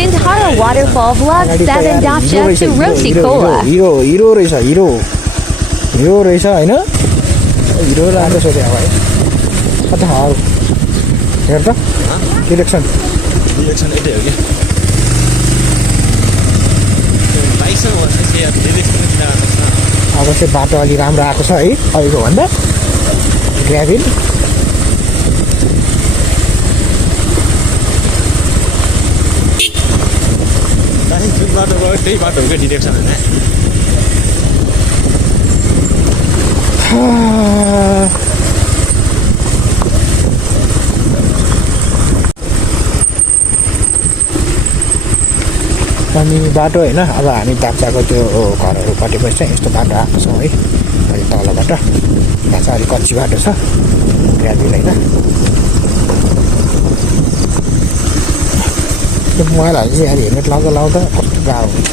Tindhara Waterfall Vlog 7 Dapcha to Rosie Cola. Hero रहेछ hero रहेछ हैन हिरो लान्छ सोचे अब है कता हो हेर त इलेक्सन यतै हो कि बाइकसँग भन्दैछ यार इलेक्सन अब चाहिँ बाटो अलि राम्रो आएको छ है अहिलेको भन्दा ग्राभिल जुन बाटो गयो त्यही बाटो हो क्या डिरेक्सन होइन अनि बाटो होइन अब हामी दाप्चाको त्यो घरहरू कटेपछि चाहिँ यस्तो बाटो आएको छौँ है अहिले तलबाट यहाँ चाहिँ अलिक कच्ची बाटो छ ग्राभिल होइन त्यो मोबाइलहरू चाहिँ यहाँ हेलमेट लाउँदा कस्तो गाह्रो हुन्छ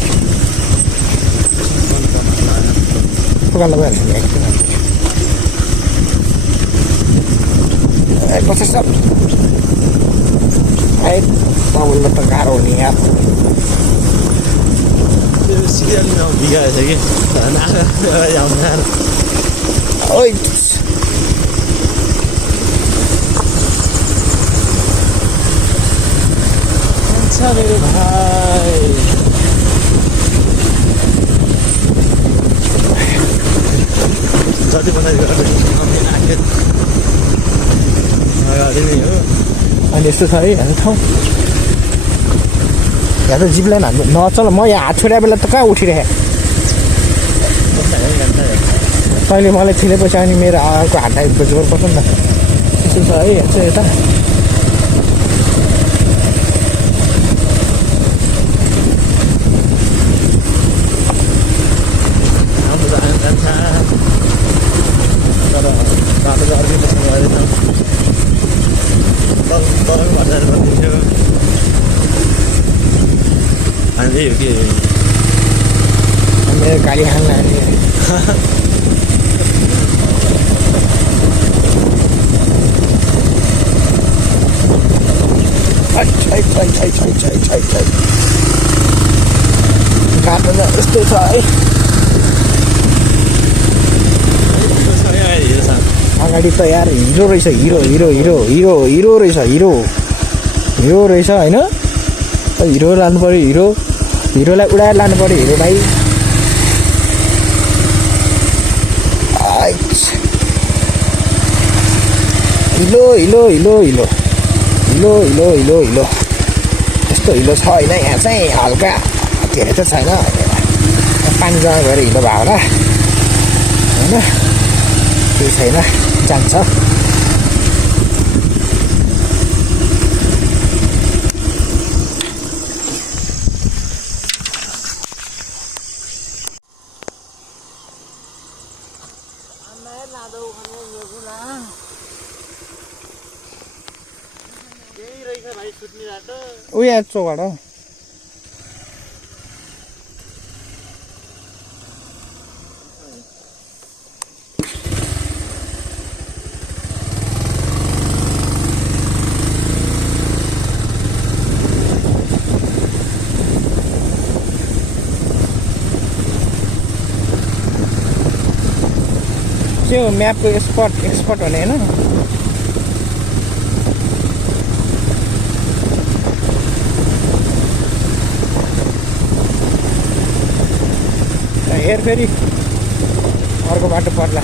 पुरा लगाइहाल्छ पचास बाबुलमा त गाह्रो हुने यार सिरियलमा बिगाएछ कि ओइ मेरो भाइ जति बनाइ अनि यस्तो छ है हाम्रो ठाउँ यहाँ त जिप लाइन हाम्रो नचल म यहाँ हात छोड्या बेला त कहाँ उठिरहेँ तैँले मलाई छिलेपछि अनि मेरो अर्को हातलाई जोर पर्छ नि त त्यस्तो छ है यहाँ चाहिँ यता मेरो गाडी हाल्न बाटो त यस्तो छ है अगाडि त यार हिरो रहेछ हिरो रहेछ हिरो रहेछ होइन हिरो लानु पऱ्यो हिरोलाई उडाएर लानु पऱ्यो हिरो भाइ हिलो यस्तो हिलो छ होइन यहाँ चाहिँ हल्का धेरै त छैन पानी जमा भएर हिलो भयो होला होइन केही छैन जान्छ उयो चौबाट त्यो म्यापको एक्सपर्ट हुने होइन हेर फेरि अर्को बाटो पर्ला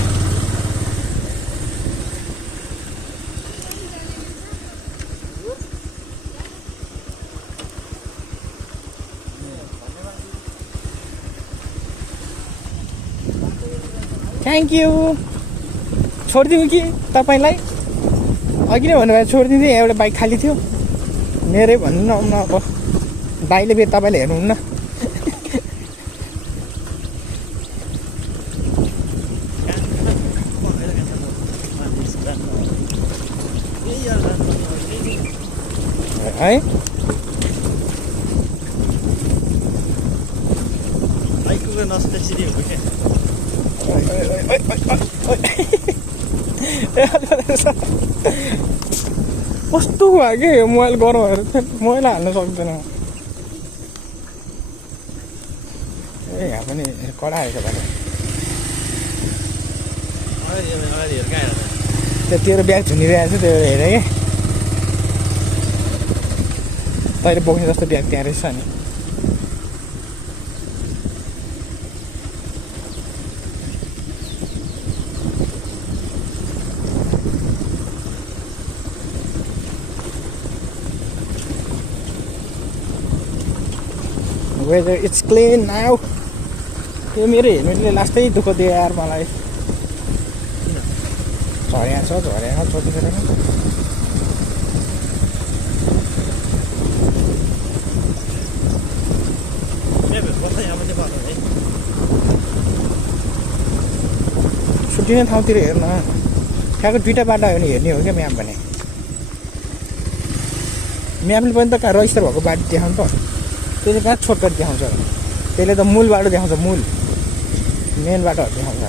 थ्याङ्क यू छोडिदिउँ कि तपाईँलाई अघि नै भन्नुभयो छोडिदिँदै एउटा बाइक खाली थियो मेरै भन्नु न अब बाइकले फेरि तपाईँले हेर्नुहुन्न है कस्तो भयो कि मोबाइल गरम भएर मोबाइल हाल्न सक्दैन ए यहाँ पनि कडा आएछ भने अगाडि हेर कहाँ हेर त्यो तेरो ब्याग झुनिरहेको छ त्यो हेरेँ कि तैँले बोक्ने जस्तो ब्याग त्यहाँ रहेछ नि Weather it's clean now. यो मेरो हेलमेटले लास्टै दुःख दियो यार मलाई झर्या छ छोटो छोटो छुट्टिने ठाउँतिर हेर्न ठ्याक्क दुईवटा बाटो आयो भने हेर्ने हो क्या म्याप भने म्यापले पनि त कहाँ रजिस्टर भएको बाटो देखाउनु त त्यसले कहाँ सर्टकट देखाउँछ त्यसले त मूल बाटो देखाउँछ मूल मेन बाटोहरू देखाउँछ